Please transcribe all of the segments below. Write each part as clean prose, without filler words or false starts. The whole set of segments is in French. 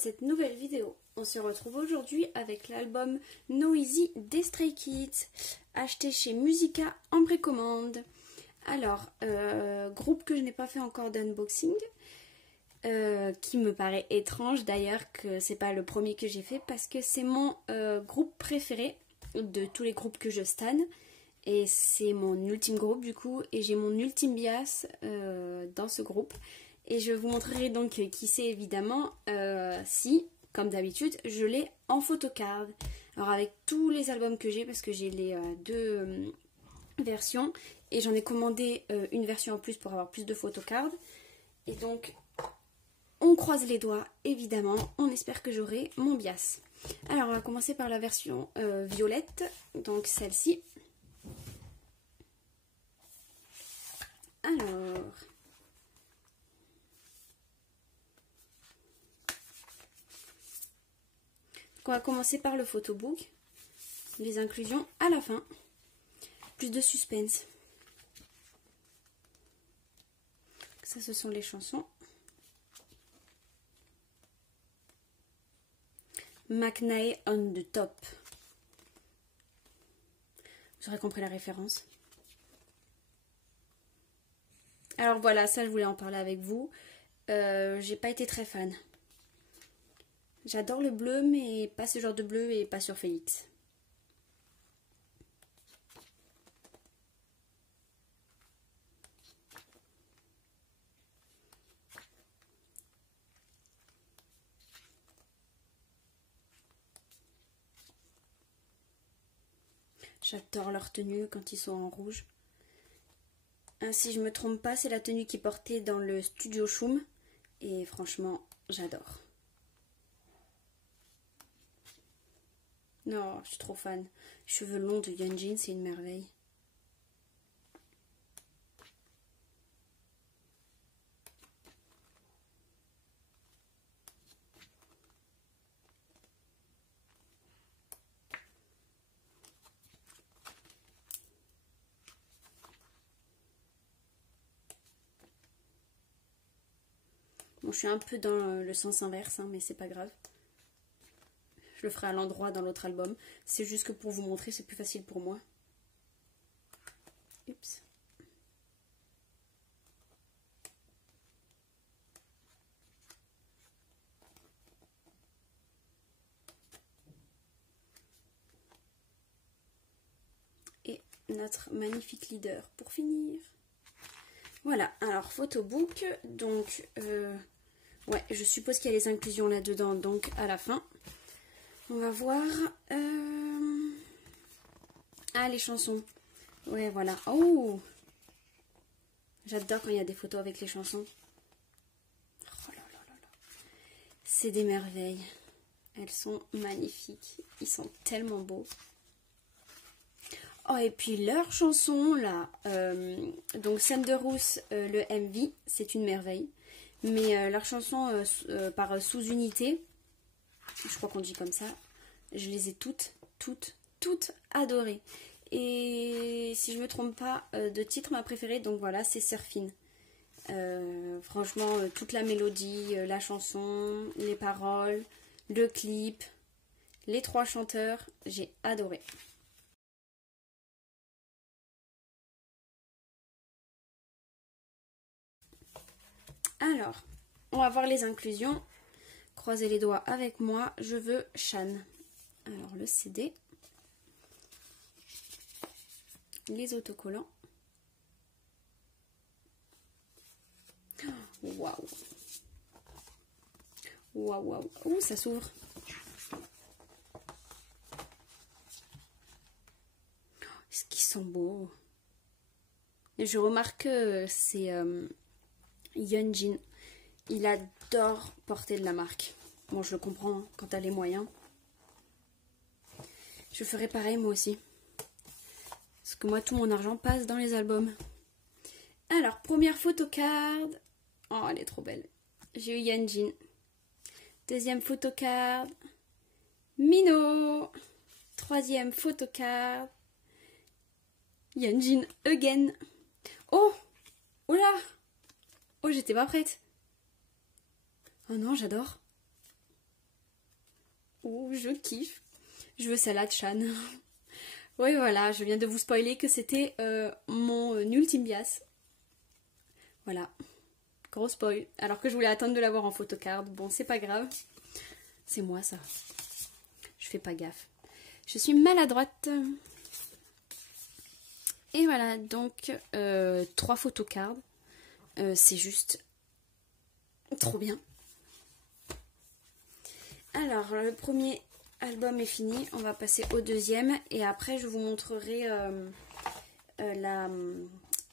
cette nouvelle vidéo. On se retrouve aujourd'hui avec l'album Noisy des Stray Kids, acheté chez Musica en précommande. Alors, groupe que je n'ai pas fait encore d'unboxing, qui me paraît étrange d'ailleurs que c'est pas le premier que j'ai fait parce que c'est mon groupe préféré de tous les groupes que je stan. Et c'est mon ultime groupe du coup, et j'ai mon ultime bias dans ce groupe. Et je vous montrerai donc qui c'est évidemment si, comme d'habitude, je l'ai en photocard. Alors avec tous les albums que j'ai, parce que j'ai les deux versions, et j'en ai commandé une version en plus pour avoir plus de photocards. Et donc, on croise les doigts, évidemment, on espère que j'aurai mon bias. Alors on va commencer par la version violette, donc celle-ci. Alors... on va commencer par le photobook, les inclusions à la fin, plus de suspense. Ça, ce sont les chansons. McNay on the top. Vous aurez compris la référence. Alors voilà, ça je voulais en parler avec vous. J'ai pas été très fan. J'adore le bleu, mais pas ce genre de bleu et pas sur Félix. J'adore leur tenue quand ils sont en rouge. Si je me trompe pas, c'est la tenue qu'ils portaient dans le studio Shum. Et franchement, j'adore. Non, je suis trop fan. Cheveux longs de Yeonjin, c'est une merveille. Bon, je suis un peu dans le sens inverse, hein, mais c'est pas grave. Je le ferai à l'endroit dans l'autre album. C'est juste que pour vous montrer, c'est plus facile pour moi. Oups. Et notre magnifique leader pour finir. Voilà, alors photobook. Donc, ouais, je suppose qu'il y a les inclusions là-dedans, donc à la fin. On va voir. Ah, les chansons. Ouais, voilà. Oh! J'adore quand il y a des photos avec les chansons. Oh là là là là. C'est des merveilles. Elles sont magnifiques. Ils sont tellement beaux. Oh, et puis leur chanson, là. Donc, Senderus, le MV, c'est une merveille. Mais leur chanson par sous-unité, je crois qu'on dit comme ça, je les ai toutes adorées. Et si je me trompe pas, de titre ma préférée, donc voilà, c'est Surfing. Franchement, toute la mélodie, la chanson, les paroles, le clip, les trois chanteurs, j'ai adoré. Alors, on va voir les inclusions. Croisez les doigts avec moi, je veux Shan. Alors le CD, les autocollants. Waouh! Waouh, waouh! Ouh, ça s'ouvre! Est-ce qu'ils sont beaux? Et je remarque que c'est Yeonjin. Il adore porter de la marque. Bon, je le comprends hein, quand t'as les moyens. Je ferai pareil moi aussi. Parce que moi, tout mon argent passe dans les albums. Alors, première photocard. Oh, elle est trop belle. J'ai eu Yeonjin. Deuxième photocard. Minho. Troisième photocard. Yeonjin again. Oh! Oh là! Oh, j'étais pas prête. Oh non, j'adore. Ouh, je kiffe. Je veux salade Shan. Oui, voilà, je viens de vous spoiler que c'était mon ultime bias. Voilà. Gros spoil. Alors que je voulais attendre de l'avoir en photocard. Bon, c'est pas grave. C'est moi, ça. Je fais pas gaffe. Je suis maladroite. Et voilà, donc 3 photocards. C'est juste trop bien. Alors, le premier album est fini. On va passer au deuxième. Et après, je vous montrerai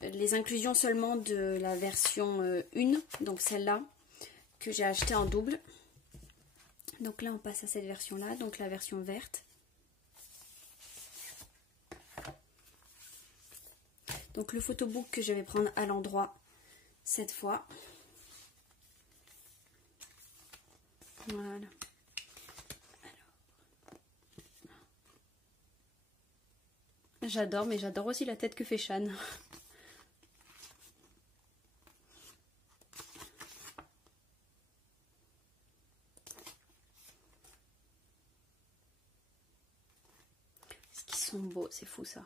les inclusions seulement de la version 1. Donc celle-là, que j'ai achetée en double. Donc là, on passe à cette version-là. Donc la version verte. Donc le photobook que je vais prendre à l'endroit cette fois. Voilà. J'adore, mais j'adore aussi la tête que fait Shan. Est-ce qu'ils sont beaux, c'est fou ça.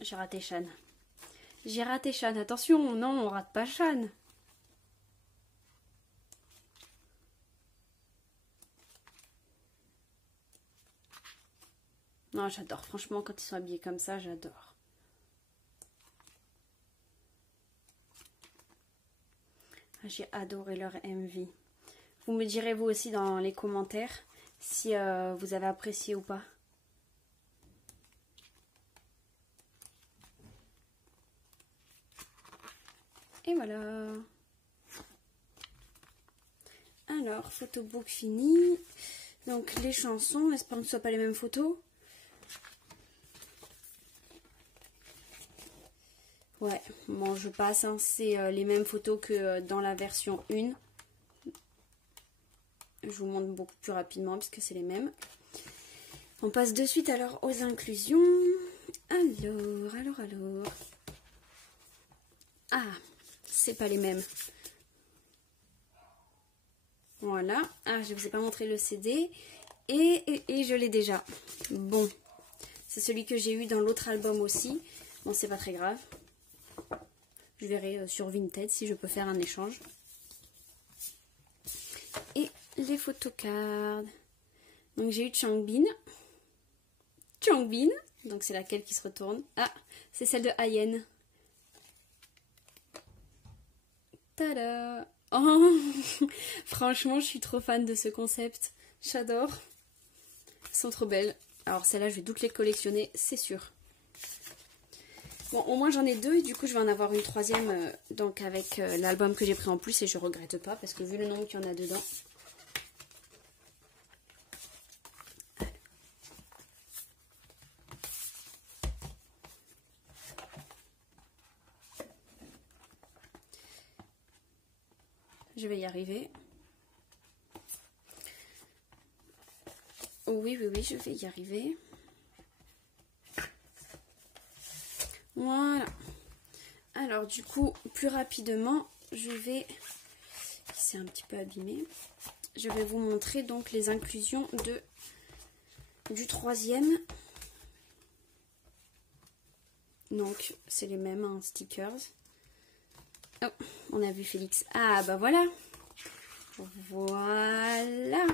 J'ai raté Shan. J'ai raté Shan. Attention, non, on rate pas Shan. Non, j'adore. Franchement, quand ils sont habillés comme ça, j'adore. J'ai adoré leur MV. Vous me direz vous aussi dans les commentaires si vous avez apprécié ou pas. Et voilà. Alors, photobook fini. Donc, les chansons, j'espère que ce ne soit pas les mêmes photos. Ouais, bon, je passe. Hein. C'est les mêmes photos que dans la version 1. Je vous montre beaucoup plus rapidement puisque c'est les mêmes. On passe de suite alors aux inclusions. Alors. Ah, c'est pas les mêmes. Voilà. Ah, je vous ai pas montré le CD. Et je l'ai déjà. Bon. C'est celui que j'ai eu dans l'autre album aussi. Bon, c'est pas très grave. Je verrai sur Vinted si je peux faire un échange. Et les photocards. Donc j'ai eu Changbin. Donc c'est laquelle qui se retourne. Ah, c'est celle de Ayen. Tada! Oh, franchement, je suis trop fan de ce concept. J'adore. Elles sont trop belles. Alors celle-là, je vais toutes les collectionner, c'est sûr. Bon, au moins j'en ai 2 et du coup je vais en avoir une troisième donc avec l'album que j'ai pris en plus et je regrette pas parce que vu le nombre qu'il y en a dedans. Je vais y arriver. Oui, je vais y arriver. Voilà. Alors du coup, plus rapidement, je vais... C'est un petit peu abîmé. Je vais vous montrer donc les inclusions du troisième. Donc, c'est les mêmes hein, stickers. Oh, on a vu Félix. Ah, bah voilà. Voilà.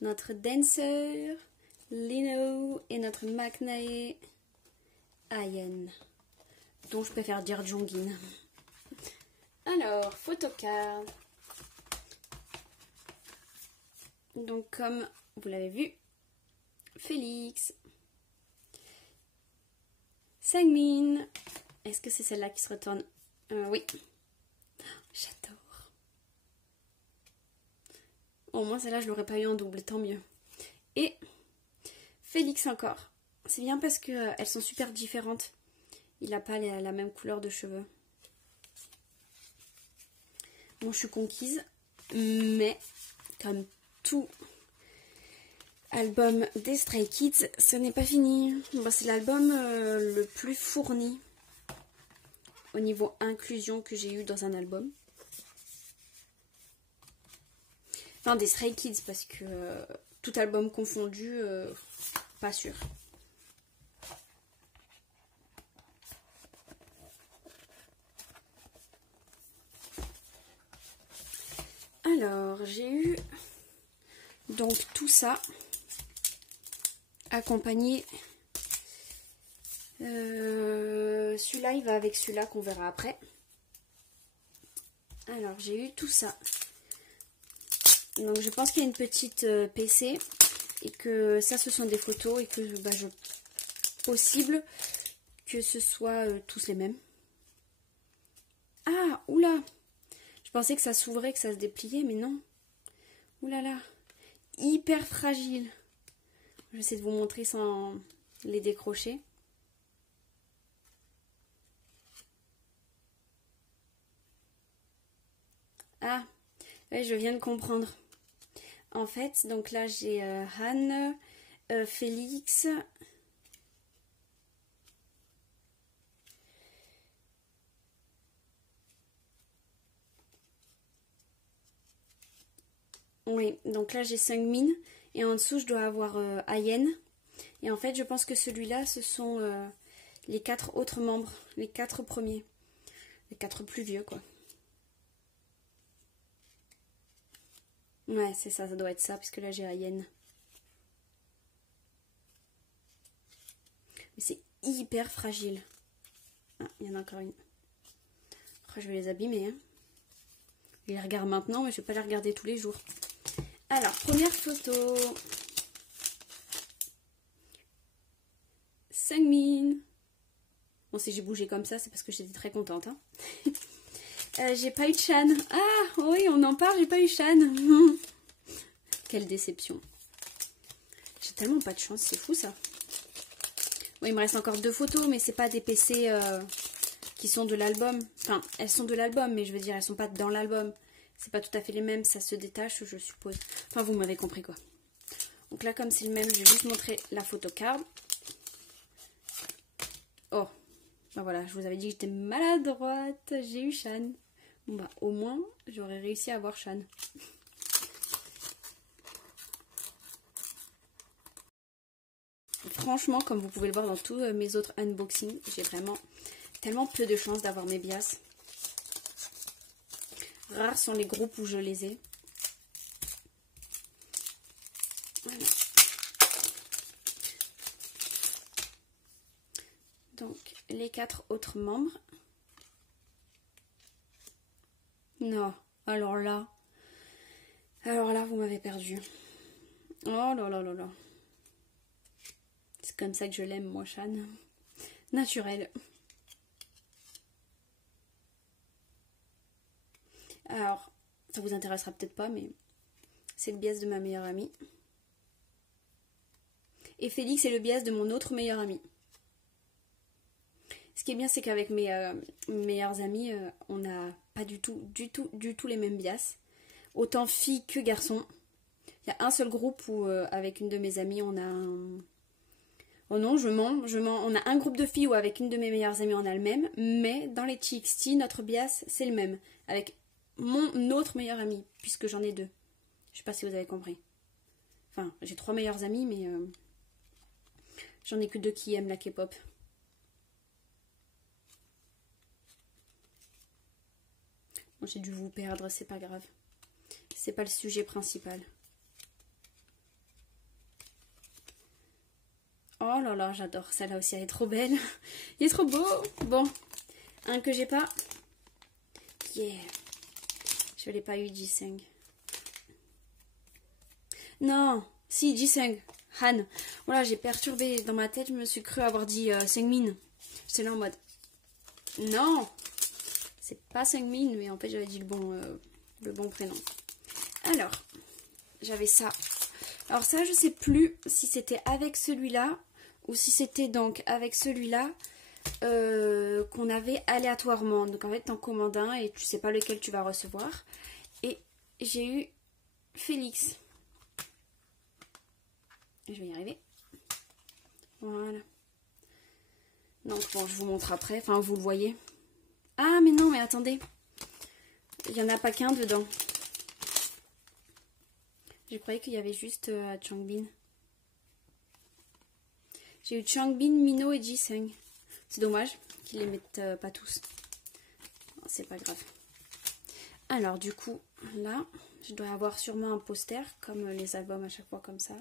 Notre Dancer, Lino et notre Maknae Ayen. Dont je préfère dire Jongin. Alors, photocard. Donc comme vous l'avez vu, Félix, Sangmin. Est-ce que c'est celle-là qui se retourne? Oui. J'adore. Au moins celle-là je l'aurais pas eu en double, tant mieux. Et Félix encore. C'est bien parce que elles sont super différentes. Il n'a pas la même couleur de cheveux. Bon, je suis conquise, mais comme tout album des Stray Kids, ce n'est pas fini. Bon, c'est l'album le plus fourni au niveau inclusion que j'ai eu dans un album. Enfin, des Stray Kids, parce que tout album confondu, pas sûr. Alors, j'ai eu donc tout ça accompagné. Celui-là, il va avec celui-là qu'on verra après. Alors, j'ai eu tout ça. Donc, je pense qu'il y a une petite PC et que ça, ce sont des photos et que possible que ce soit tous les mêmes. Ah, oula! Je pensais que ça s'ouvrait, que ça se dépliait, mais non. Oulala, hyper fragile. Je vais essayer de vous montrer sans les décrocher. Ah, ouais, je viens de comprendre. En fait, donc là j'ai Han, Félix. Oui, donc là j'ai Sangmin et en dessous je dois avoir Ayen. Et en fait je pense que celui-là ce sont les 4 autres membres, les 4 premiers. Les 4 plus vieux quoi. Ouais c'est ça, ça doit être ça puisque là j'ai Ayen. Mais c'est hyper fragile. Ah, il y en a encore une. Après je vais les abîmer. Hein. Je les regarde maintenant mais je vais pas les regarder tous les jours. Alors, première photo. Sangmin. Bon, si j'ai bougé comme ça, c'est parce que j'étais très contente. Hein. J'ai pas eu de Shan. Ah, oui, on en parle, j'ai pas eu Shan. Quelle déception. J'ai tellement pas de chance, c'est fou ça. Bon, il me reste encore 2 photos, mais c'est pas des PC qui sont de l'album. Enfin, elles sont de l'album, mais je veux dire, elles sont pas dans l'album. C'est pas tout à fait les mêmes, ça se détache, je suppose. Enfin, vous m'avez compris quoi. Donc là, comme c'est le même, je vais juste montrer la photocard. Oh, ben voilà, je vous avais dit que j'étais maladroite. J'ai eu Shan. Bon bah, au moins, j'aurais réussi à avoir Shan. Franchement, comme vous pouvez le voir dans tous mes autres unboxings, j'ai vraiment tellement peu de chance d'avoir mes bias. Rares sont les groupes où je les ai. Voilà. Donc, les 4 autres membres. Non, alors là, vous m'avez perdu. Oh là là là là. C'est comme ça que je l'aime, moi, Shan. Naturel. Alors, ça vous intéressera peut-être pas, mais c'est le bias de ma meilleure amie. Et Félix est le bias de mon autre meilleur ami. Ce qui est bien, c'est qu'avec mes meilleurs amis, on n'a pas du tout les mêmes bias. Autant filles que garçons. Il y a un seul groupe où, avec une de mes amies, on a un... Oh non, je mens. On a un groupe de filles où, avec une de mes meilleures amies, on a le même. Mais dans les TXT, notre bias, c'est le même. Avec mon autre meilleur ami, puisque j'en ai 2. Je sais pas si vous avez compris. Enfin, j'ai 3 meilleurs amis, mais j'en ai que 2 qui aiment la K-pop. Bon, j'ai dû vous perdre, c'est pas grave. C'est pas le sujet principal. Oh là là, j'adore. Celle-là aussi, elle est trop belle. Il est trop beau. Bon, un que j'ai pas. Yeah. Je l'ai pas eu, Jisung. Non, si, Jisung, Han. Voilà, j'ai perturbé dans ma tête, je me suis cru avoir dit Seungmin. J'étais là en mode, non, c'est pas Seungmin, mais en fait j'avais dit le bon prénom. Alors, j'avais ça. Alors ça, je sais plus si c'était avec celui-là ou si c'était donc avec celui-là qu'on avait aléatoirement. Donc en fait, t'en commandes un et tu sais pas lequel tu vas recevoir. Et j'ai eu Félix. Je vais y arriver. Voilà. Donc bon, je vous montre après. Enfin, vous le voyez. Ah, mais non, mais attendez. Il n'y en a pas qu'un dedans. Je croyais qu'il y avait juste Changbin. J'ai eu Changbin, Minho et Jisung. C'est dommage qu'ils les mettent pas tous. C'est pas grave. Alors du coup, là, je dois avoir sûrement un poster, comme les albums à chaque fois comme ça.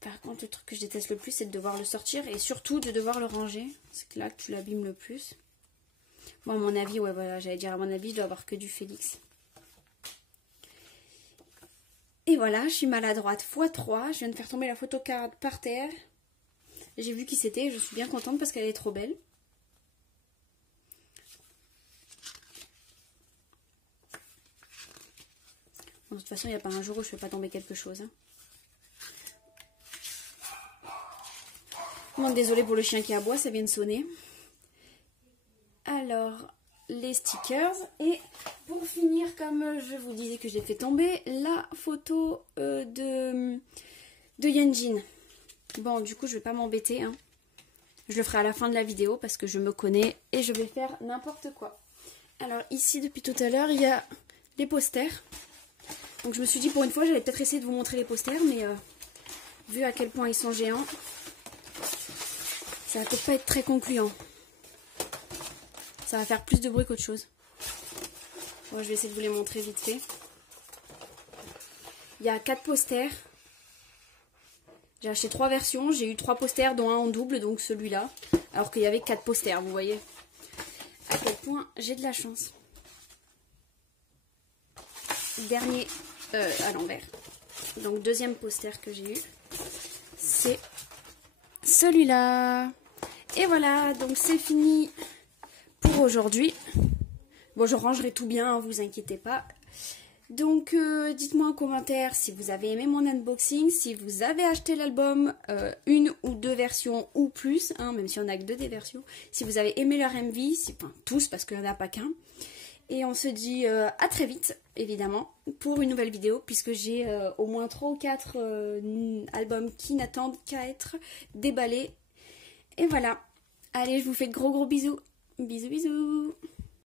Par contre, le truc que je déteste le plus, c'est de devoir le sortir et surtout de devoir le ranger. C'est là que tu l'abîmes le plus. Bon, à mon avis, ouais, voilà, j'allais dire à mon avis, je dois avoir que du Félix. Et voilà, je suis maladroite x3. Je viens de faire tomber la photocard par terre. J'ai vu qui c'était, je suis bien contente parce qu'elle est trop belle. Bon, de toute façon, il n'y a pas un jour où je ne fais pas tomber quelque chose. Hein. Bon, désolée pour le chien qui aboie, ça vient de sonner. Alors, les stickers. Et pour finir, comme je vous disais que j'ai fait tomber, la photo de Yeonjin. Bon, du coup, je vais pas m'embêter. Hein. Je le ferai à la fin de la vidéo parce que je me connais et je vais faire n'importe quoi. Alors, ici, depuis tout à l'heure, il y a les posters. Donc, je me suis dit, pour une fois, j'allais peut-être essayer de vous montrer les posters, mais vu à quel point ils sont géants, ça va peut-être pas être très concluant. Ça va faire plus de bruit qu'autre chose. Bon, je vais essayer de vous les montrer vite fait. Il y a 4 posters. J'ai acheté 3 versions. J'ai eu 3 posters, dont un en double, donc celui-là. Alors qu'il y avait 4 posters, vous voyez. À quel point j'ai de la chance. Dernier à l'envers. Donc, deuxième poster que j'ai eu. C'est celui-là. Et voilà, donc c'est fini pour aujourd'hui. Bon, je rangerai tout bien, hein, vous inquiétez pas. Donc, dites-moi en commentaire si vous avez aimé mon unboxing, si vous avez acheté l'album, une ou 2 versions ou plus, hein, même si on a que 2 des versions. Si vous avez aimé leur MV, enfin tous, parce qu'il n'y en a pas qu'un. Et on se dit à très vite, évidemment, pour une nouvelle vidéo, puisque j'ai au moins 3 ou 4 albums qui n'attendent qu'à être déballés. Et voilà. Allez, je vous fais de gros bisous. Bisous, bisous.